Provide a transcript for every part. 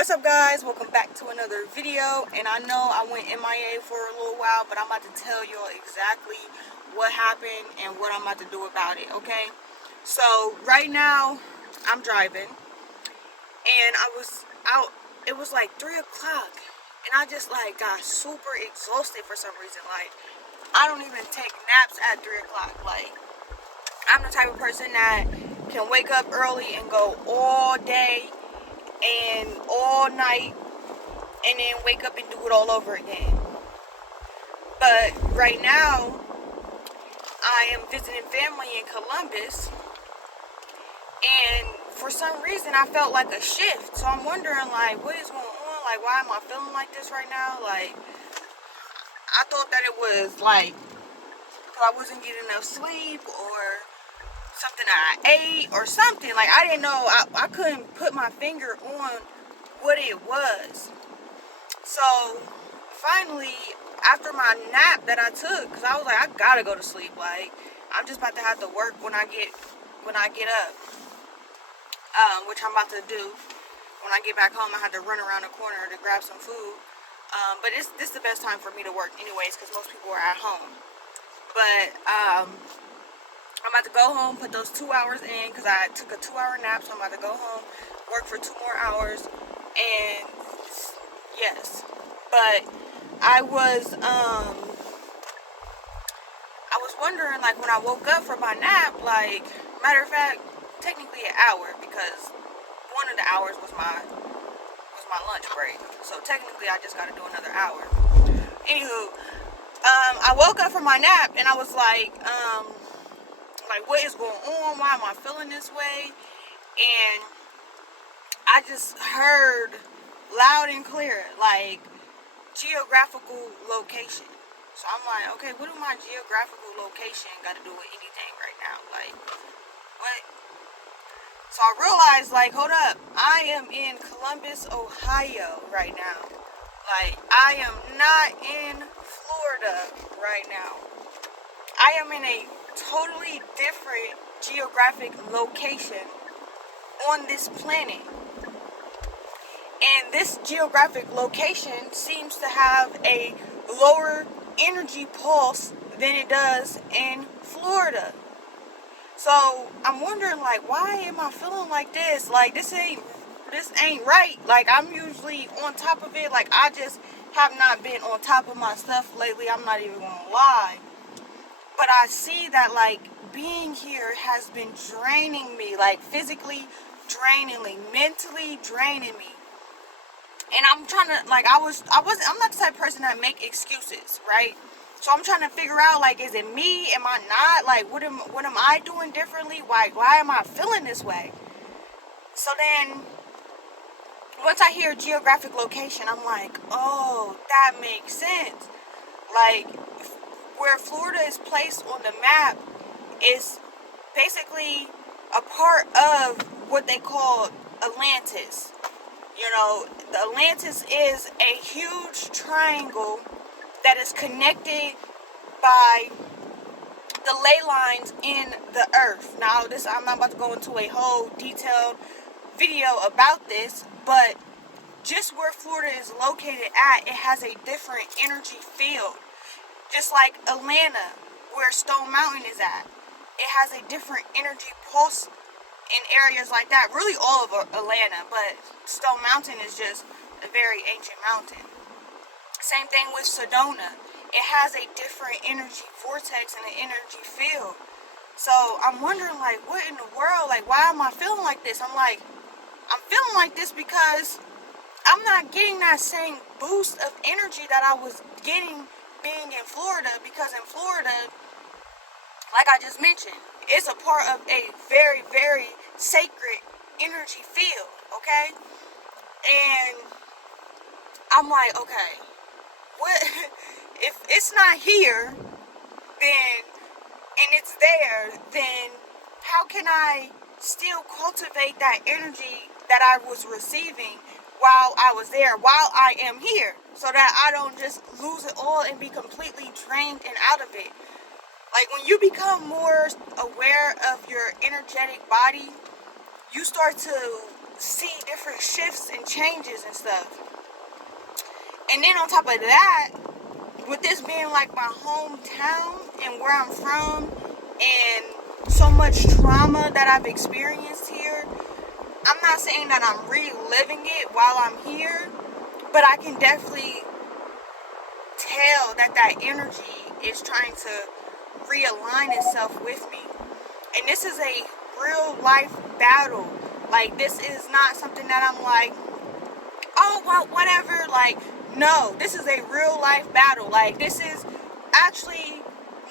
What's up, guys? Welcome back to another video. And I know I went MIA for a little while, but I'm about to tell y'all exactly what happened and what I'm about to do about it, okay? So right now I'm driving and I was out. It was like 3 o'clock and I just got super exhausted for some reason. I don't even take naps at 3 o'clock. I'm the type of person that can wake up early and go all day and all night and then wake up and do it all over again. But right now I am visiting family in Columbus, and for some reason I felt like a shift. So I'm wondering what is going on? Why am I feeling like this right now? I thought that it was 'cause I wasn't getting enough sleep or something that I ate or something. I didn't know. I couldn't put my finger on what it was. So finally, after my nap that I took, because I was I gotta go to sleep. I'm just about to have to work when I get up, which I'm about to do. When I get back home, I had to run around the corner to grab some food. But this is the best time for me to work anyways, because most people are at home. But I'm about to go home, put those 2 hours in, because I took a 2-hour nap. So I'm about to go home, work for 2 more hours, and yes. But I was wondering, when I woke up from my nap, matter of fact, technically an hour, because one of the hours was my lunch break. So technically I just got to do another hour. Anywho, I woke up from my nap and I was what is going on? Why am I feeling this way? And I just heard loud and clear, geographical location. So I'm okay, what do my geographical location got to do with anything right now? What? So I realized, hold up, I am in Columbus, Ohio right now. I am not in Florida right now. I am in a totally different geographic location on this planet. And this geographic location seems to have a lower energy pulse than it does in Florida. So I'm wondering, why am I feeling like this? This ain't right. I'm usually on top of it. I just have not been on top of my stuff lately. I'm not even gonna lie. But I see that being here has been draining me, physically draining me, mentally draining me. And I'm trying to, I'm not the type of person that make excuses, right? So I'm trying to figure out, is it me? Am I not? What am I doing differently? Why am I feeling this way? So then, once I hear geographic location, I'm oh, that makes sense. Where Florida is placed on the map is basically a part of what they call Atlantis. The Atlantis is a huge triangle that is connected by the ley lines in the earth. Now, I'm not about to go into a whole detailed video about this, but just where Florida is located at, it has a different energy field. Just like Atlanta, where Stone Mountain is at, it has a different energy pulse in areas like that. Really all of Atlanta, but Stone Mountain is just a very ancient mountain. Same thing with Sedona. It has a different energy vortex and an energy field. So I'm wondering, what in the world? Why am I feeling like this? I'm feeling like this because I'm not getting that same boost of energy that I was getting being in Florida. Because in Florida, like I just mentioned, it's a part of a very, very sacred energy field, okay? And I'm okay, what if it's not here, then, and it's there, then how can I still cultivate that energy that I was receiving while I was there, while I am here, so that I don't just lose it all and be completely drained and out of it? When you become more aware of your energetic body, you start to see different shifts and changes and stuff. And then on top of that, with this being like my hometown and where I'm from, and so much trauma that I've experienced here, I'm not saying that I'm reliving it while I'm here, but I can definitely tell that that energy is trying to realign itself with me. And this is a real life battle. Like, this is not something that I'm like, oh, well, whatever. Like, no, this is a real life battle. Like, this is actually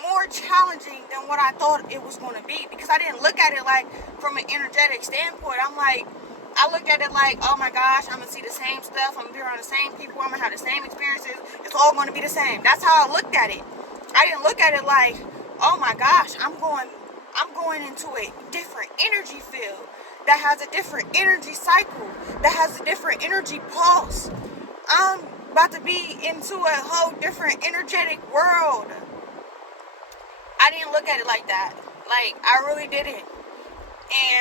more challenging than what I thought it was going to be, because I didn't look at it like from an energetic standpoint. I looked at it like, oh my gosh, I'm going to see the same stuff. I'm going to be around the same people. I'm going to have the same experiences. It's all going to be the same. That's how I looked at it. I didn't look at it like, oh my gosh, I'm going into a different energy field that has a different energy cycle, that has a different energy pulse. I'm about to be into a whole different energetic world. I didn't look at it like that. Like, I really didn't.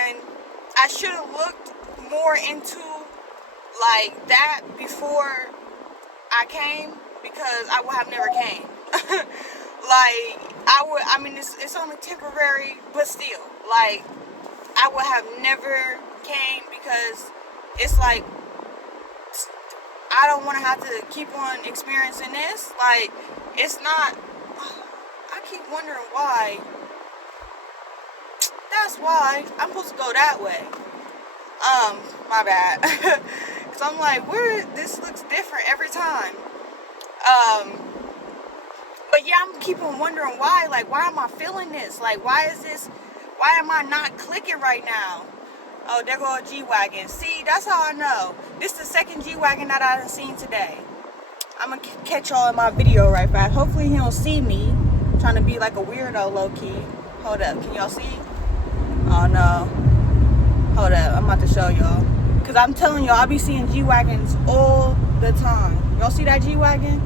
And I should have looked more into like that before I came, because I would have never came. It's only temporary, but still, like, I would have never came, because it's like, I don't want to have to keep on experiencing this. Like, it's not, I keep wondering why. That's why I'm supposed to go that way. My bad. Cause I'm like, this looks different every time. But yeah, I'm keep on wondering why. Like, why am I feeling this? Like, why am I not clicking right now? Oh, there go a G-Wagon. See, that's how I know. This is the second G-Wagon that I done seen today. I'm gonna catch y'all in my video right fast. Hopefully he don't see me trying to be like a weirdo low-key. Hold up, can y'all see? Oh no. Hold up, I'm about to show y'all. Cause I'm telling y'all, I be seeing G-Wagons all the time. Y'all see that G-Wagon?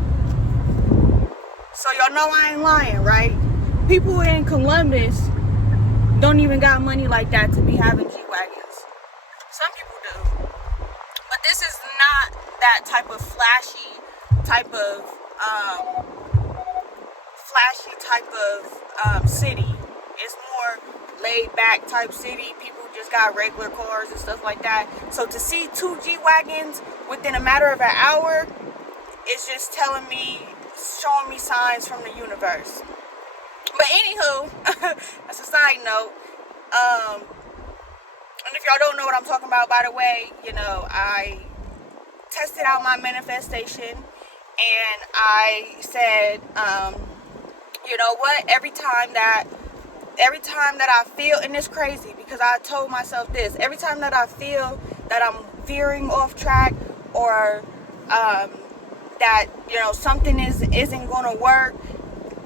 So y'all know I ain't lying, right? People in Columbus don't even got money like that to be having G-Wagons. Some people do. But this is not that type of flashy city. It's more laid back type city. People just got regular cars and stuff like that. So to see 2 G-Wagons within a matter of an hour is just showing me signs from the universe. But anywho, that's a side note. And if y'all don't know what I'm talking about, by the way, I tested out my manifestation, and I said, you know what, every time that I feel, and it's crazy because I told myself this, every time that I feel that I'm veering off track, or that something isn't going to work,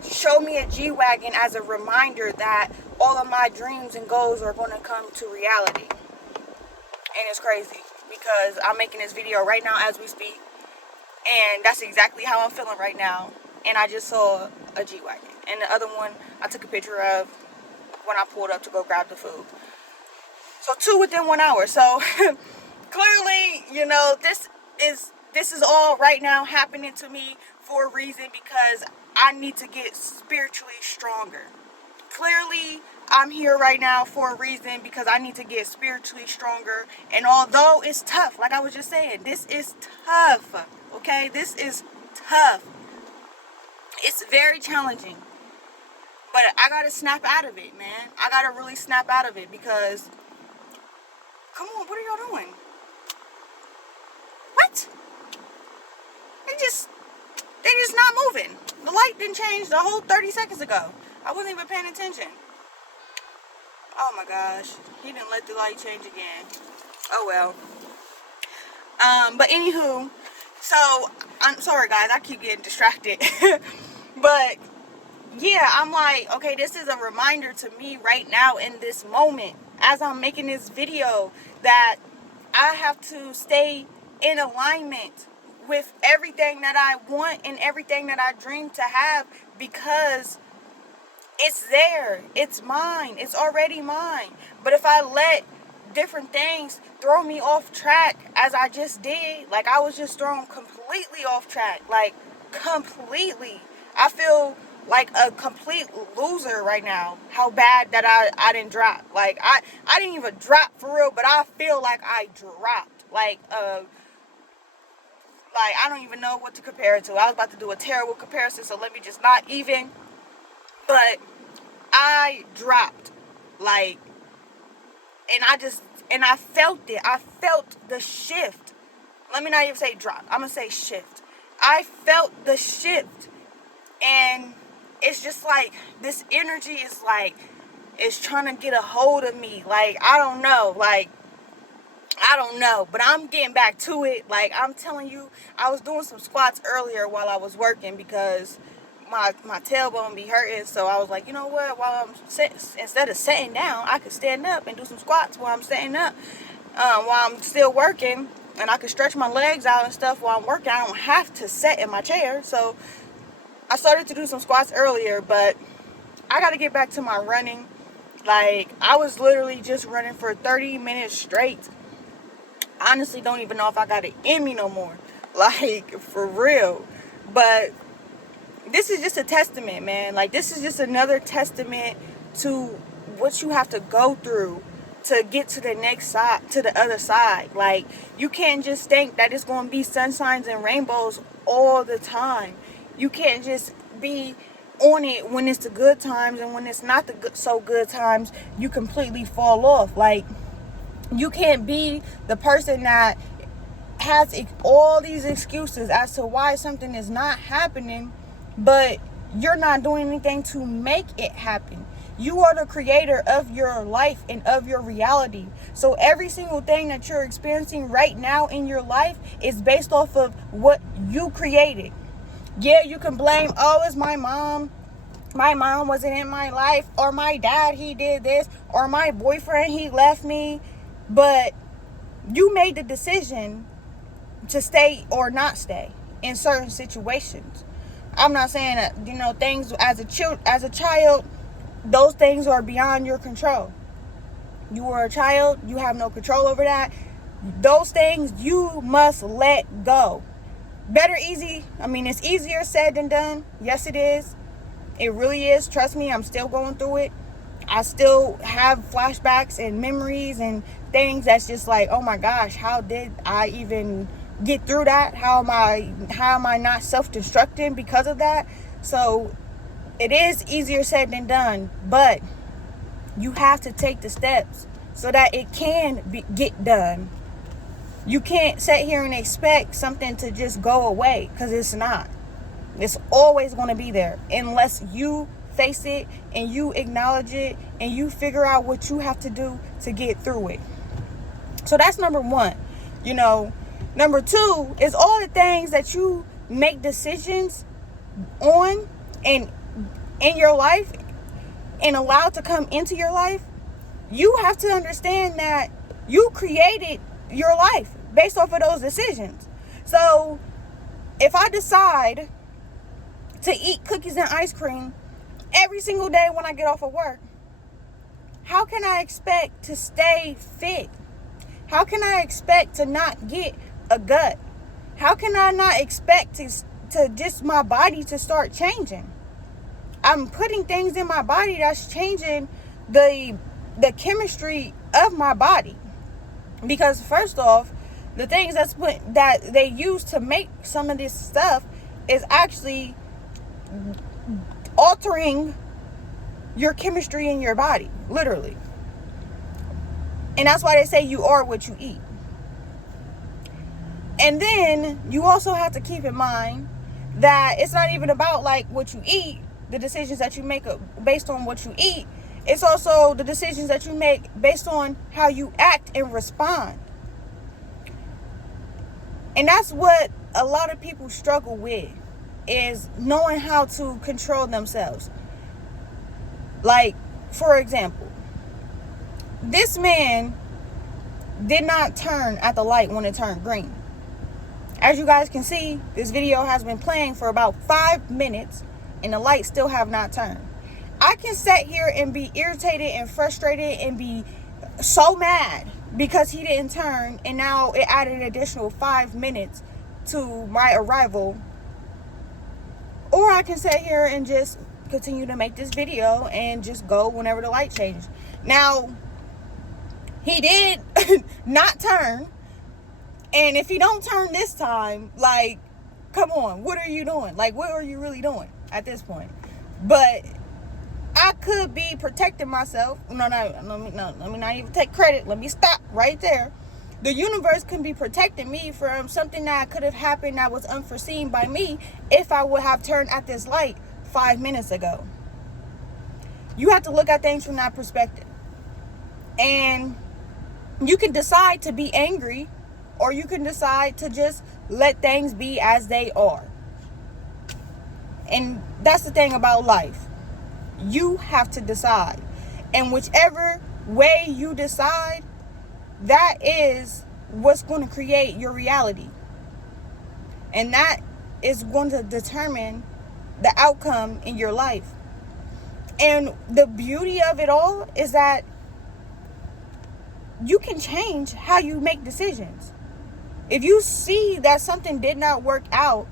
show me a G-Wagon as a reminder that all of my dreams and goals are going to come to reality. And it's crazy because I'm making this video right now as we speak, and that's exactly how I'm feeling right now. And I just saw a G-Wagon, and the other one I took a picture of when I pulled up to go grab the food. So 2 within 1 hour. So clearly, this is all right now happening to me for a reason, because I need to get spiritually stronger. Clearly, I'm here right now for a reason, because I need to get spiritually stronger. And although it's tough, like I was just saying, this is tough. Okay, this is tough. It's very challenging. But I gotta snap out of it, man. I gotta really snap out of it, because, come on, what are y'all doing? What? They just not moving. The light didn't change the whole 30 seconds ago. I wasn't even paying attention. Oh my gosh. He didn't let the light change again. Oh well. But anywho, so I'm sorry guys, I keep getting distracted. But yeah, I'm like, okay, this is a reminder to me right now in this moment, as I'm making this video, that I have to stay in alignment with everything that I want and everything that I dream to have, because it's there. It's mine. It's already mine. But if I let different things throw me off track as I just did. Like, I was just thrown completely off track. Like, completely. I feel like a complete loser right now. How bad that I didn't drop. Like, I didn't even drop for real, but I feel like I dropped. Like, I don't even know what to compare it to. I was about to do a terrible comparison, so let me just not even. But I dropped. Like, and I felt it. I felt the shift. Let me not even say drop. I'm going to say shift. I felt the shift. And it's just like, this energy is like, it's trying to get a hold of me. Like, I don't know. Like, I don't know. But I'm getting back to it. Like, I'm telling you, I was doing some squats earlier while I was working because my tailbone be hurting. So I was like, you know what? While instead of sitting down, I could stand up and do some squats while I'm standing up. While I'm still working. And I could stretch my legs out and stuff while I'm working. I don't have to sit in my chair. So I started to do some squats earlier, but I got to get back to my running. Like, I was literally just running for 30 minutes straight. Honestly, don't even know if I got it in me no more. Like, for real. But this is just a testament, man. Like, this is just another testament to what you have to go through to get to the next side, to the other side. Like, you can't just think that it's going to be sunshines and rainbows all the time. You can't just be on it when it's the good times, and when it's not the so good times, you completely fall off. Like, you can't be the person that has all these excuses as to why something is not happening, but you're not doing anything to make it happen. You are the creator of your life and of your reality. So every single thing that you're experiencing right now in your life is based off of what you created. Yeah, you can blame, oh, it's my mom. My mom wasn't in my life, or my dad, he did this, or my boyfriend, he left me. But you made the decision to stay or not stay in certain situations. I'm not saying that, things as a child, those things are beyond your control. You were a child, you have no control over that. Those things you must let go. It's easier said than done. Yes, it is. It really is. Trust me, I'm still going through it. I still have flashbacks and memories and things that's just like, oh my gosh, how did I even get through that? How am I not self-destructing because of that? So it is easier said than done, but you have to take the steps so that it can get done. You can't sit here and expect something to just go away, because it's not. It's always going to be there unless you face it and you acknowledge it and you figure out what you have to do to get through it. So that's number one. Number two is all the things that you make decisions on and in your life and allow to come into your life. You have to understand that you created your life based off of those decisions. So if I decide to eat cookies and ice cream every single day when I get off of work, how can I expect to stay fit? How can I expect to not get a gut? How can I not expect to just my body to start changing? I'm putting things in my body that's changing the chemistry of my body. Because first off, the things that they use to make some of this stuff is actually altering your chemistry in your body, literally. And that's why they say you are what you eat. And then you also have to keep in mind that it's not even about like what you eat, the decisions that you make based on what you eat. It's also the decisions that you make based on how you act and respond. And that's what a lot of people struggle with, is knowing how to control themselves. Like, for example, this man did not turn at the light when it turned green. As you guys can see, this video has been playing for about 5 minutes and the lights still have not turned. I can sit here and be irritated and frustrated and be so mad because he didn't turn, and now it added an additional 5 minutes to my arrival. Or I can sit here and just continue to make this video and just go whenever the light changes. Now, he did not turn. And if he don't turn this time, like, come on, what are you doing? Like, what are you really doing at this point? But I could be protecting myself. No, let me not even take credit. Let me stop right there. The universe can be protecting me from something that could have happened that was unforeseen by me if I would have turned at this light 5 minutes ago. You have to look at things from that perspective. And you can decide to be angry, or you can decide to just let things be as they are. And that's the thing about life. You have to decide. And whichever way you decide, that is what's going to create your reality. And that is going to determine the outcome in your life. And the beauty of it all is that you can change how you make decisions. If you see that something did not work out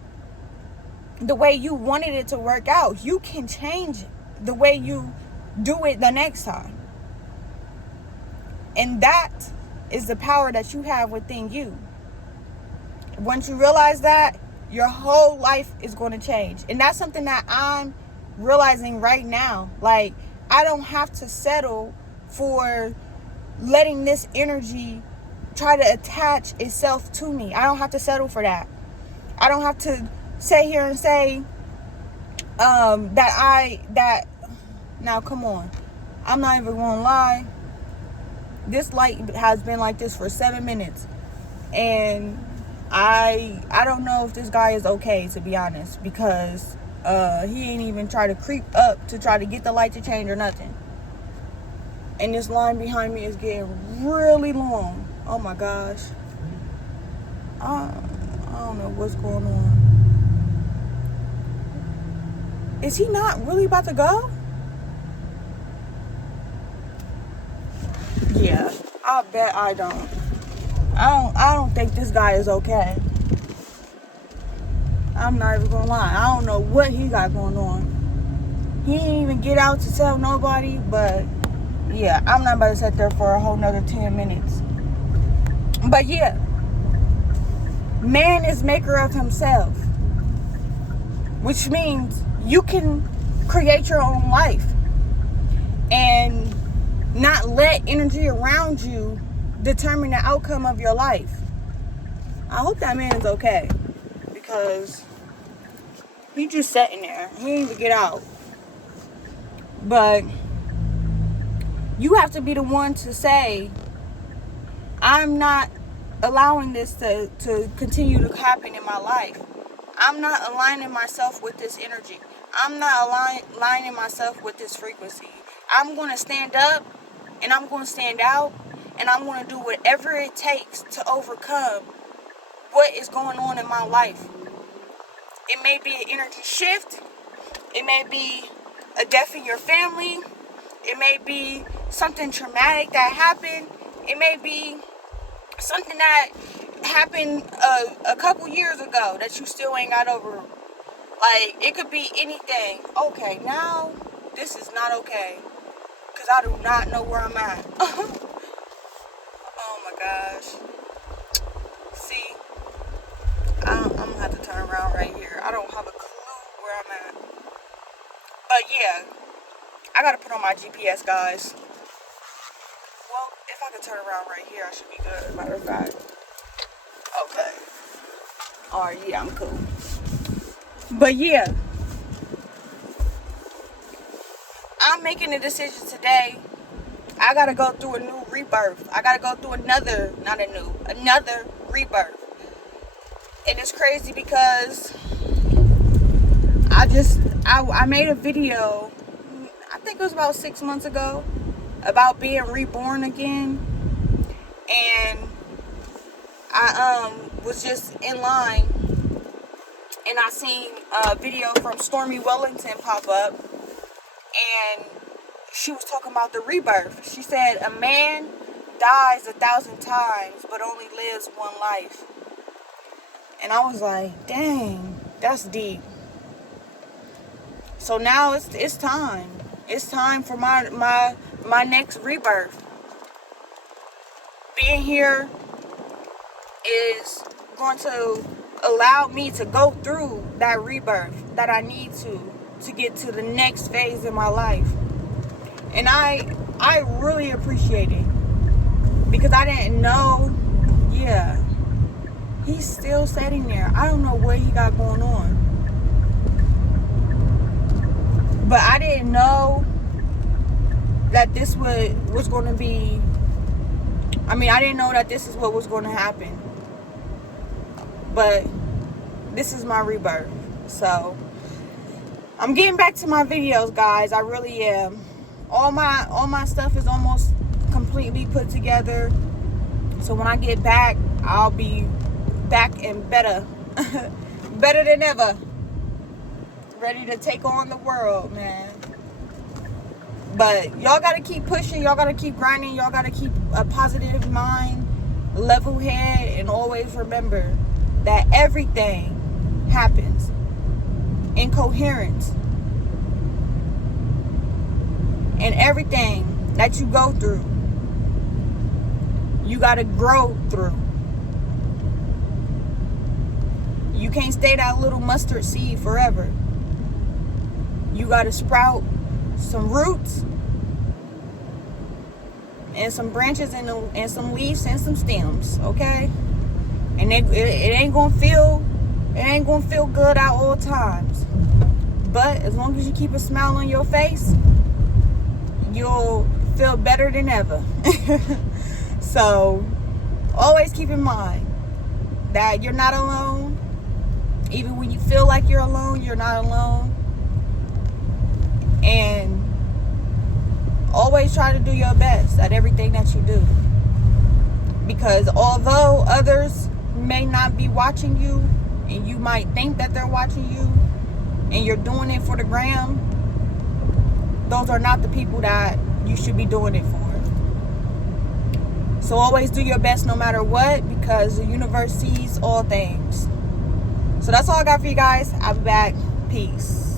the way you wanted it to work out, you can change the way you do it the next time. And that is the power that you have within you. Once you realize that, your whole life is going to change. And that's something that I'm realizing right now. Like, I don't have to settle for letting this energy try to attach itself to me. I don't have to settle for that. I don't have to sit here and say now come on. I'm not even gonna lie. This light has been like this for 7 minutes. And I don't know if this guy is okay, to be honest, because he ain't even try to creep up to try to get the light to change or nothing. And this line behind me is getting really long. Oh my gosh. I don't know what's going on. Is he not really about to go? Yeah, I bet I don't. I don't think this guy is okay. I'm not even gonna lie. I don't know what he got going on. He didn't even get out to tell nobody, but yeah, I'm not about to sit there for a whole nother 10 minutes. But yeah, man is maker of himself, which means you can create your own life and not let energy around you determine the outcome of your life. I hope that man is okay, because he just sitting there. He didn't even get out. But you have to be the one to say, I'm not allowing this to continue to happen in my life. I'm not aligning myself with this energy. I'm not aligning myself with this frequency. I'm going to stand up, and I'm going to stand out, and I'm going to do whatever it takes to overcome what is going on in my life. It may be an energy shift. It may be a death in your family. It may be something traumatic that happened. It may be something that happened a couple years ago that you still ain't got over. Like, it could be anything. Okay, now this is not okay, because I do not know where I'm at. Oh my gosh. See, I'm gonna have to turn around right here. I don't have a clue where I'm at. But yeah, I gotta put on my GPS, guys. Well, if I could turn around right here, I should be good. Matter of fact. Okay. Alright, yeah, I'm cool. But yeah, I'm making a decision today. I gotta go through a new rebirth. I gotta go through another rebirth. And it's crazy because I made a video, I think it was about 6 months ago, about being reborn again. And I was just in line, and I seen a video from Stormy Wellington pop up, and she was talking about the rebirth. She said a man dies 1,000 times but only lives one life. And I was like, dang, that's deep. So now it's time. It's time for my next rebirth. Being here is going to allow me to go through that rebirth that I need to get to the next phase in my life. And I really appreciate it, because I didn't know. Yeah, he's still sitting there. I don't know what he got going on, but I didn't know that this was going to be. I mean, I didn't know that this is what was going to happen. But this is my rebirth. So I'm getting back to my videos, guys. I really am. All my stuff is almost completely put together. So when I get back, I'll be back and better. Better than ever. Ready to take on the world, man. But y'all gotta keep pushing, y'all gotta keep grinding, y'all gotta keep a positive mind, level head, and always remember that everything happens in coherence. And everything that you go through, you gotta grow through. You can't stay that little mustard seed forever. You gotta sprout some roots and some branches and some leaves and some stems, okay? And it ain't gonna feel good at all times, but as long as you keep a smile on your face, you'll feel better than ever. So always keep in mind that you're not alone. Even when you feel like you're alone, you're not alone. And always try to do your best at everything that you do, because although others may not be watching you, and you might think that they're watching you and you're doing it for the gram, those are not the people that you should be doing it for. So always do your best no matter what, because the universe sees all things. So that's all I got for you guys. I'll be back. Peace.